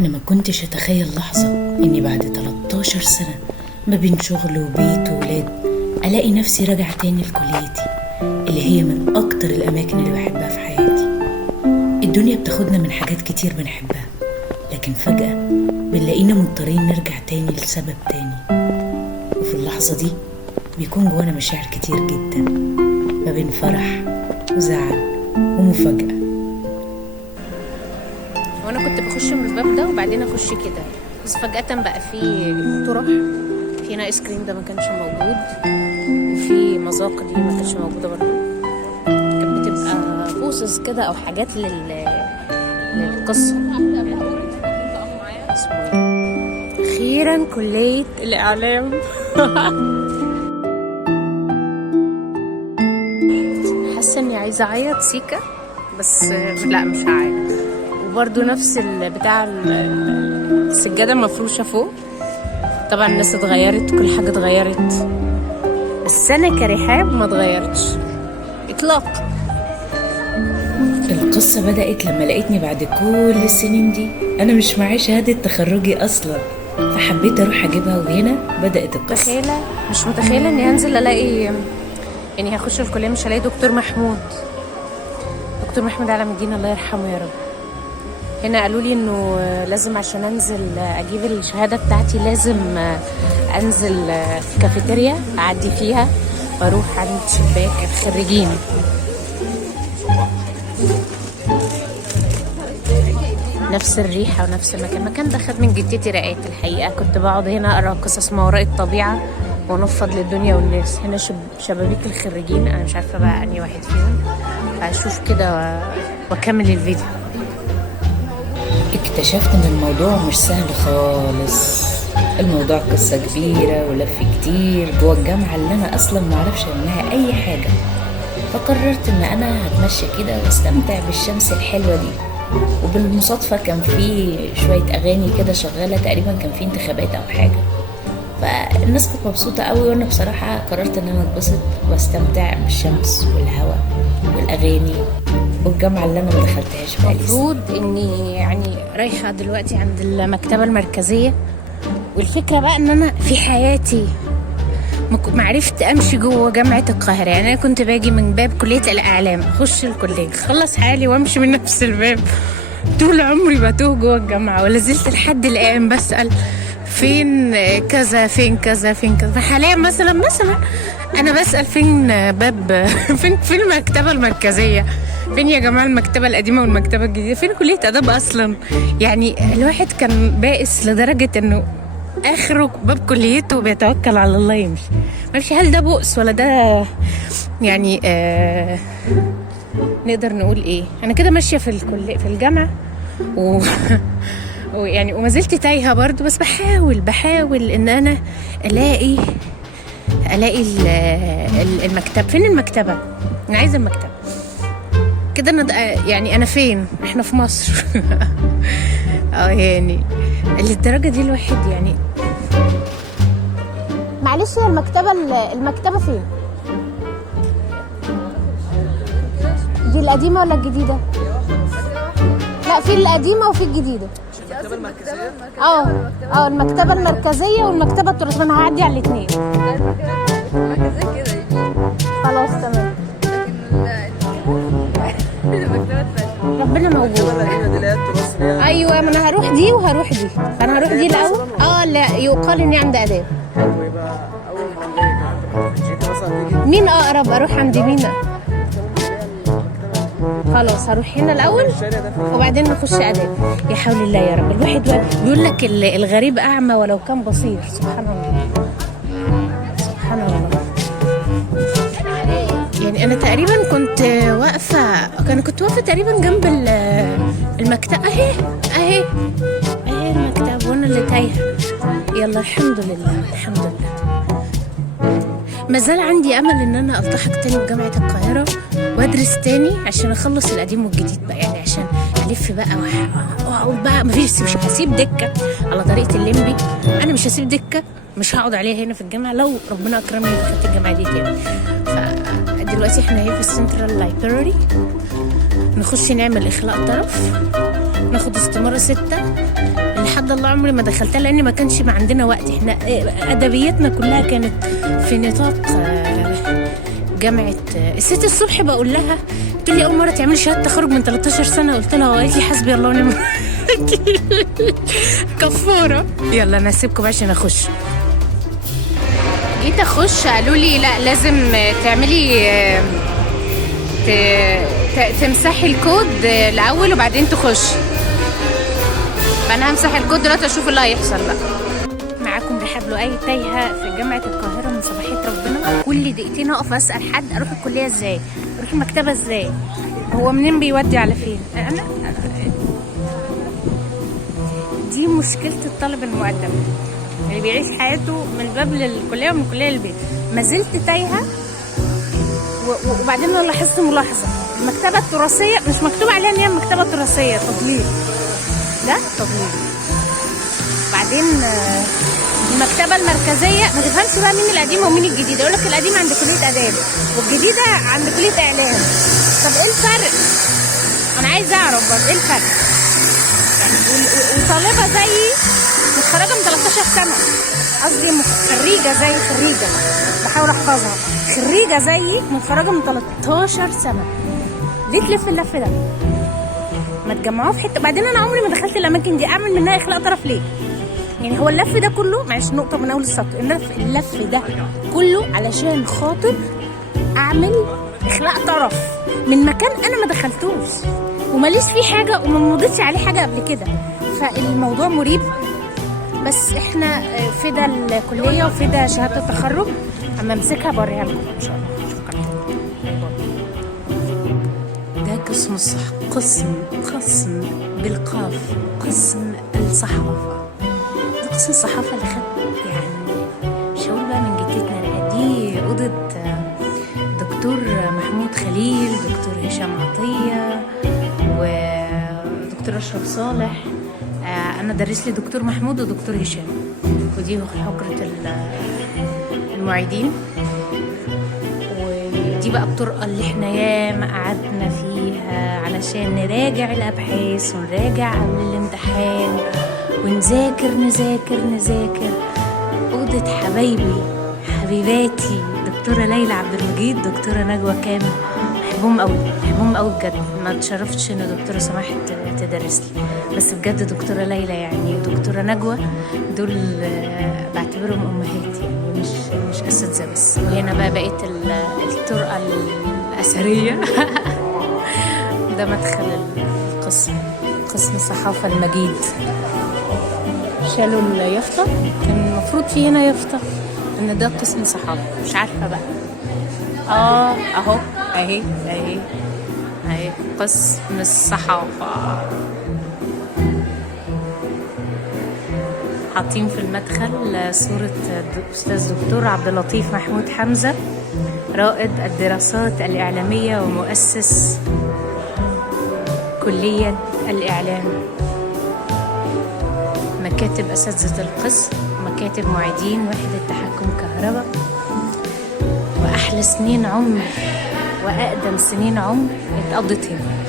أنا ما كنتش أتخيل لحظة إني بعد 13 سنة ما بين شغل وبيت وولاد ألاقي نفسي راجعة تاني لكليتي اللي هي من أكتر الأماكن اللي بحبها في حياتي. الدنيا بتاخدنا من حاجات كتير بنحبها، لكن فجأة بنلاقينا مضطرين نرجع تاني لسبب تاني، وفي اللحظة دي بيكون جوانا مشاعر كتير جدا ما بين فرح وزعل ومفاجأة. وانا كنت بخش من الباب ده وبعدين اخش كده، بس فجأة بقى في طرح، في هنا ايس كريم ده ما كانش موجود، وفي مذاق دي ما كانتش موجودة برضه. كانت بتبقى بوسز كده او حاجات للقصة. اخيرا كلية الاعلام. حاسة اني عايزة اعيط سيكا، بس لا مش هعيط. وبرضو نفس بتاع السجادة المفروشة فوق. طبعا الناس اتغيرت، كل حاجة اتغيرت، بس أنا كرحاب ما اتغيرتش إطلاق. القصة بدأت لما لقيتني بعد كل السنين دي أنا مش معايا شهادة تخرجي أصلا، فحبيت أروح أجيبها، وهنا بدأت القصة. مش متخيلة إني هنزل ألاقي، يعني هخش الكلية مش هلاقي دكتور محمود على مدينة، الله يرحمه يا رب. هنا قالوا لي انه لازم عشان انزل اجيب الشهاده بتاعتي لازم انزل كافيتيريا اعدي فيها واروح عند شباك الخريجين. نفس الريحه ونفس المكان ده خد من جدتي رقات. الحقيقه كنت بقعد هنا اقرا قصص ما وراء الطبيعه ونفض للدنيا والناس. هنا شبابيك الخريجين، انا مش عارفه بقى اني واحد فيهم، هشوف كده واكمل الفيديو. اكتشفت ان الموضوع مش سهل خالص، الموضوع قصة كبيرة ولف كتير جوه الجامعة اللي انا اصلا معرفش عنها اي حاجة. فقررت ان انا هتمشى كده واستمتع بالشمس الحلوة دي، وبالمصادفة كان في شوية اغاني كده شغالة، تقريبا كان في انتخابات او حاجة، فالناس كانت مبسوطة قوي، وانا بصراحة قررت ان انا اتبسط واستمتع بالشمس والهواء والاغاني والجامعة اللي انا ما دخلتهاش بقالي. المفروض اني يعني رايحة دلوقتي عند المكتبة المركزية، والفكرة بقى ان انا في حياتي ما عرفت امشي جوه جامعة القاهرة. يعني انا كنت باجي من باب كلية الاعلام، اخش الكلية اخلص حالي وامشي من نفس الباب. طول عمري بتوه جوه الجامعة، ولا زلت لحد الان بسأل فين كذا فين كذا فين كذا. فحاليا مثلا انا بسأل فين باب فين المكتبة المركزية، فين يا جماعة المكتبة القديمة والمكتبة الجديدة، فين كلية آداب أصلا. يعني الواحد كان بائس لدرجة إنه آخره باب كليته بيتوكل على الله يمشي. معرفش هل ده بؤس ولا ده يعني نقدر نقول إيه. أنا كده ماشية في الجامعة ويعني وما زلت تايهة برضو، بس بحاول إن أنا ألاقي المكتب. فين المكتبة؟ أنا عايزة المكتبة كده. يعني انا فين؟ احنا في مصر. يعني للدرجه دي الواحد يعني. معلش يا المكتبه فين؟ دي القديمه ولا الجديده؟ لا، في القديمه وفي الجديده. المكتبه المركزيه. المكتبه المركزيه والمكتبه التراثيه. انا هعدي على الاثنين. المركزيه كده خلاص تمام. ربنا موجود. ايوه، ما انا هروح دي وهروح دي، فانا هروح دي الاول. لا، يقال اني عند اداب. مين اقرب؟ اروح عند مين؟ خلاص هروح هنا الاول وبعدين نخش اداب. يا حول الله يا رب. الواحد بيقول لك الغريب اعمى ولو كان بصير. سبحان الله سبحان الله. يعني انا تقريبا كنت واقفه تقريبا جنب المكتب. اهي المكتب، وانا اللي تايهه. يلا الحمد لله. ما زال عندي امل ان انا التحق تاني بجامعه القاهره وادرس تاني عشان اخلص القديم والجديد بقى، يعني عشان الف بقى واقول بقى مش هسيب دكه على طريقه الليمبي. انا مش هسيب دكه، مش هقعد عليها هنا في الجامعه لو ربنا اكرمني ودخلت الجامعه دي تاني. دلوقتي احنا هنا في السنترال لايبراري، نخش نعمل اخلاء طرف، ناخد استمارة 6 سبحان الله عمري ما دخلتها، لان ما كانش عندنا وقت. احنا ادبياتنا كلها كانت في نطاق جامعه. الست الصبح بقول لها، تقول لي اول مره تعملي شهاده تخرج من 13 سنه، قلت لها قالت لي حسبي الله ونعم كفاره. يلا انا هسيبكم عشان اخش. جيت اخش قالوا لي لا لازم تعملي تمسحي الكود الاول وبعدين تخش. فانا همسح الكود دلوقتي اشوف اللي هيحصل بقى. معاكم رحاب لؤي تايهه في جامعه القاهره من صباحيه ربنا. كل دقيقتين اقف اسال حد اروح الكليه ازاي، اروح المكتبه ازاي، هو منين بيودي على فين. انا دي مشكله الطالب المقدم اللي بيعيش حياته من الباب للكليه ومن الكليه للبيت. ما زلت تايهه. وبعدين انا لاحظت ملاحظه، المكتبه التراثيه مش مكتوب عليها ان هي مكتبه تراثيه، تضليل. ده تضليل. بعدين المكتبه المركزيه ما تفهمش بقى مين القديمه ومين الجديده. يقول لك القديمه عند كليه اداب والجديده عند كليه اعلام. طب ايه الفرق؟ انا عايزه اعرف برضه ايه الفرق. يعني وطالبه زيي متخرجه من 13 سنه، قصدي خريجه زي خريجه، بحاول احفظها، خريجه زيي متخرجه من 13 سنه. ليه تلف اللف ده؟ ما تجمعوه في حته. بعدين انا عمري ما دخلت الاماكن دي، اعمل منها اخلاء طرف ليه؟ يعني هو اللف ده كله، معلش نقطه من اول السطر، اللف ده كله علشان خاطر اعمل اخلاء طرف من مكان انا ما دخلتوش وماليش فيه حاجه وما مضيتش عليه حاجه قبل كده. فالموضوع مريب. بس احنا فدا الكليه وفدا شهاده التخرج. اما امسكها بوريها لكم ان شاء الله. شكرا. ده قسم قسم بالقاف، قسم الصحافه. ده قسم الصحافه اللي خد يعني مش هقول بقى من جدتنا، لا دي اوضه دكتور محمود خليل، دكتور هشام عطيه، ودكتور اشرف صالح. انا درس لي دكتور محمود ودكتور هشام. ودي حجره المعيدين. ودي بقى الطرقه اللي احنا ياما قعدنا فيها علشان نراجع الابحاث ونراجع قبل الامتحان ونذاكر اوضه حبيباتي دكتوره ليلى عبد المجيد، دكتوره نجوى كامل. بحبهم قوي بجد. ما اتشرفتش ان دكتوره سماحه تدرس لي، بس بجد دكتوره ليلى يعني دكتوره نجوى دول بعتبرهم امهات، يعني مش اساتذه بس. وهنا بقى بقيت الطرقه الاثريه ده مدخل القسم، قسم الصحافه المجيد. شالوا اليافطه، كان المفروض في هنا يافطه ان ده قسم صحافه، مش عارفه بقى. اهو اهي قسم الصحافة. حاطين في المدخل صورة أستاذ دكتور عبد اللطيف محمود حمزة، رائد الدراسات الإعلامية ومؤسس كلية الإعلام. مكاتب أساتذة القسم، مكاتب معيدين، وحدة تحكم كهرباء. وأحلى سنين عمر وأقدم سنين عمر اتقضت هنا.